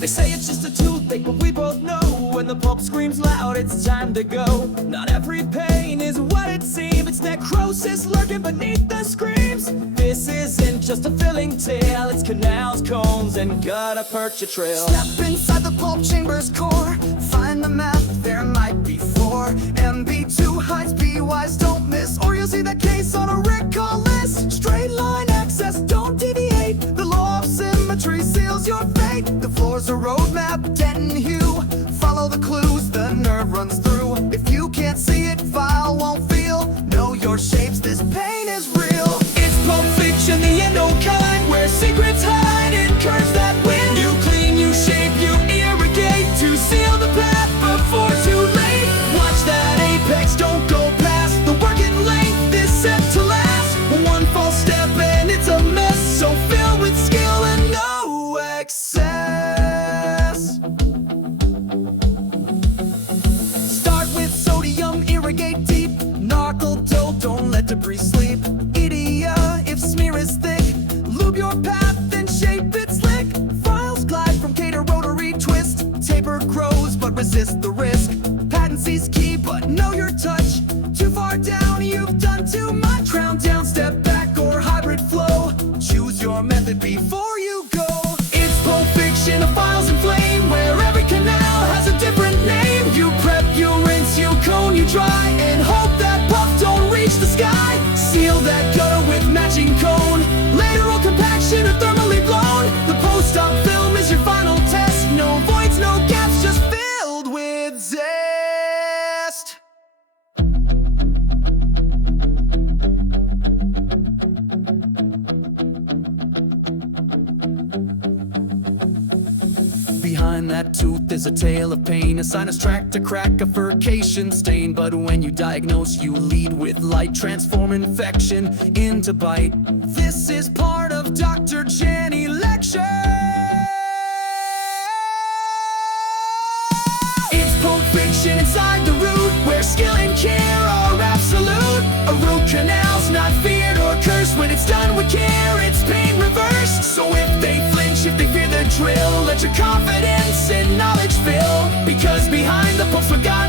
They say it's just a toothache, but we both know when the pulp screams loud, it's time to go. Not every pain is what it seems. It's necrosis lurking beneath the screams. This isn't just a filling tale. It's canals, cones, and gutta percha trail. Step inside the pulp chamber's core. Find the map, there might be 4 MB2 heights, be wise, don't miss, or you'll see that case on a recall list. Straight line access, don't deviate. The law of symmetry seals your fate. The floor's a roadmap, dentin hue. Follow the clues, the nerve runs through. If you can't see it, file won't feel. Know your shapes, this pain is real. It's Pulp Fiction, the endo kind, where secrets hide in curves that win. You clean, you shape, you irrigate to seal the path before too late. Watch that apex, don't go past. The working length is set to last. One false step and it's a mess, so filled with skill and no excess. Start with sodium, irrigate deep. NaOCl dough, don't let debris sleep. EDTA, if smear is thick, lube your path, then shape it slick. Files glide from K to rotary twist. Taper grows, but resist the risk. Patency's key, but know your touch. Too far down, you've done too much. Crown down, step back, or hybrid flow. Choose your method before you go. It's Pulp Fiction, a files in flame, where every canal has a different name. You prep, you rinse, you cone, you dry, and hope that puff don't reach the sky. Seal that gutter with matching cone. Lateral compaction or thermally blown. The post-op film is your final test. No voids, no gaps, just filled with zest. Behind that tooth is a tale of pain, a sinus tract, a crack, a furcation stain. But when you diagnose, you lead with light, transform infection into bite. This is part of Dr. Jany lecture. It's Pulp Fiction inside the root, where skill and care are absolute. A root canal's not feared or cursed. When it's done with care, it's pain reversed. So if they flinch, if they fear the drill, let your confidence and knowledge fill. Because behind the pulse, we got